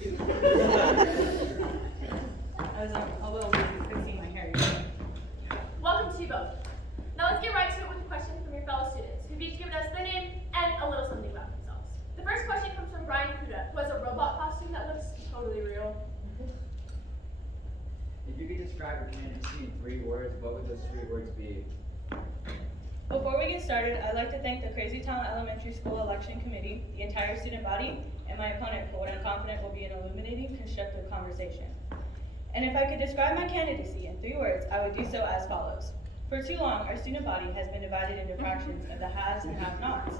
I was a little busy fixing my hair. Welcome to you both. Now let's get right to it with a question from your fellow students, who've each given us their name and a little something about themselves. The first question comes from Brian Kuda, who has a robot costume that looks totally real. If you could describe your candidacy in 3 words, what would those 3 words be? Before we get started, I'd like to thank the Crazy Town Elementary School Election Committee, the entire student body, and my opponent for what I'm confident will be an illuminating, constructive conversation. And if I could describe my candidacy in 3 words, I would do so as follows. For too long, our student body has been divided into fractions of the haves and have-nots.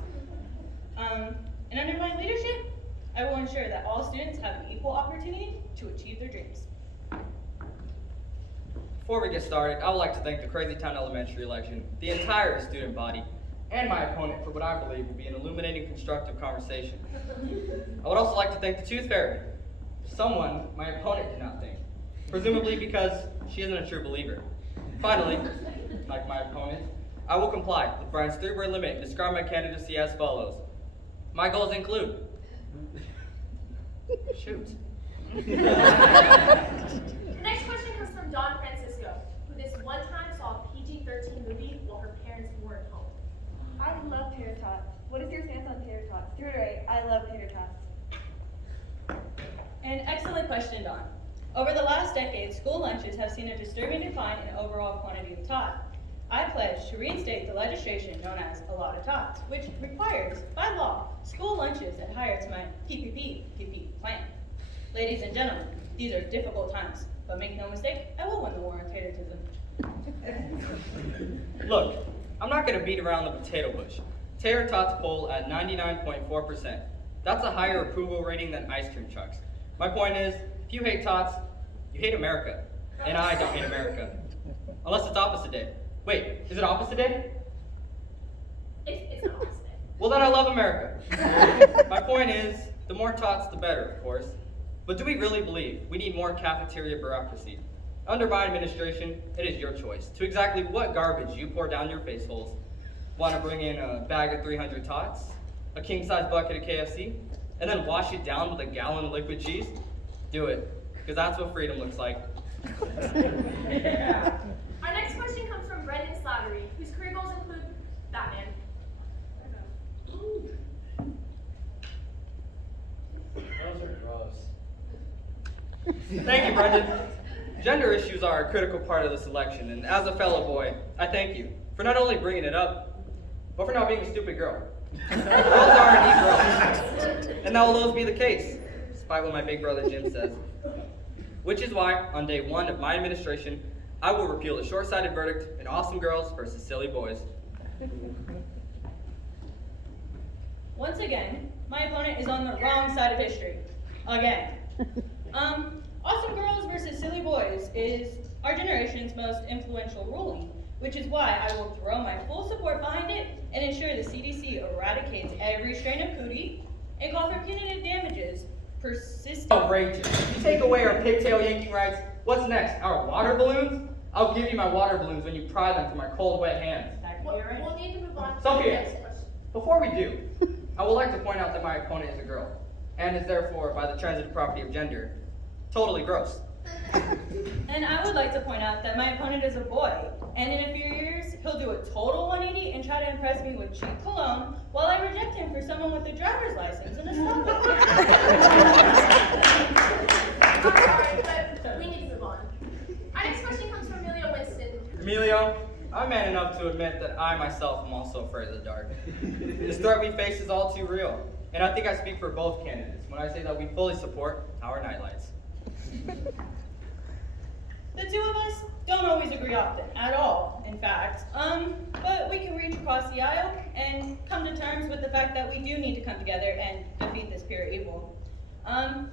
And under my leadership, I will ensure that all students have an equal opportunity to achieve their dreams. Before we get started, I would like to thank the Crazy Town Elementary election, the entire student body, and my opponent for what I believe will be an illuminating, constructive conversation. I would also like to thank the Tooth Fairy, someone my opponent cannot thank, presumably because she isn't a true believer. Finally, like my opponent, I will comply with Brian's 3-word limit and describe my candidacy as follows. My goals include... Shoot. The next question comes from Dawn Francisco, who this one time saw a PG-13 movie while her parents weren't home. I love tater tots. What is your stance on tater tots? To reiterate, I love tater tots. An excellent question, Dawn. Over the last decade, school lunches have seen a disturbing decline in overall quantity of tot. I pledge to reinstate the legislation known as a lot of tots, which requires, by law, school lunches adhere to my PPP plan. Ladies and gentlemen, these are difficult times, but make no mistake, I will win the war on tatertism. Look, I'm not going to beat around the potato bush. Tater Tots poll at 99.4%. That's a higher approval rating than ice cream trucks. My point is, if you hate tots, you hate America. And I don't hate America. Unless it's opposite day. Wait, is it opposite day? It's not opposite. Well, then I love America. My point is, the more tots, the better, of course. But do we really believe we need more cafeteria bureaucracy? Under my administration, it is your choice to exactly what garbage you pour down your face holes. Want to bring in a bag of 300 tots, a king-size bucket of KFC, and then wash it down with a gallon of liquid cheese? Do it, because that's what freedom looks like. Our next question comes from Brendan Slattery, whose career goals include Batman. Those are gross. Thank you, Brendan. Gender issues are a critical part of this election, and as a fellow boy, I thank you for not only bringing it up, but for not being a stupid girl. Girls are indeed girls, and that will always be the case, despite what my big brother Jim says. Which is why, on day 1 of my administration, I will repeal the short-sighted verdict in Awesome Girls versus Silly Boys. Once again, my opponent is on the wrong side of history. Again. Awesome Girls versus Silly Boys is our generation's most influential ruling, which is why I will throw my full support behind it and ensure the CDC eradicates every strain of cootie and call for punitive damages persistent. Outrageous. You take away our pigtail yanking rights, what's next? Our water balloons? I'll give you my water balloons when you pry them from my cold, wet hands. We'll need to move on to Sophia. the next question. Before we do, I would like to point out that my opponent is a girl, and is therefore, by the transitive property of gender, totally gross. And I would like to point out that my opponent is a boy, and in a few years, he'll do a total 180 and try to impress me with cheap cologne, while I reject him for someone with a driver's license and a stop. I'm sorry, but we need to move on. Our next question comes from Emilio Winston. Emilio, I'm man enough to admit that I myself am also afraid of the dark. This threat we face is all too real, and I think I speak for both candidates when I say that we fully support our nightlights. The two of us don't always agree often, at all, in fact. But we can reach across the aisle and come to terms with the fact that we do need to come together and defeat this pure evil. You know.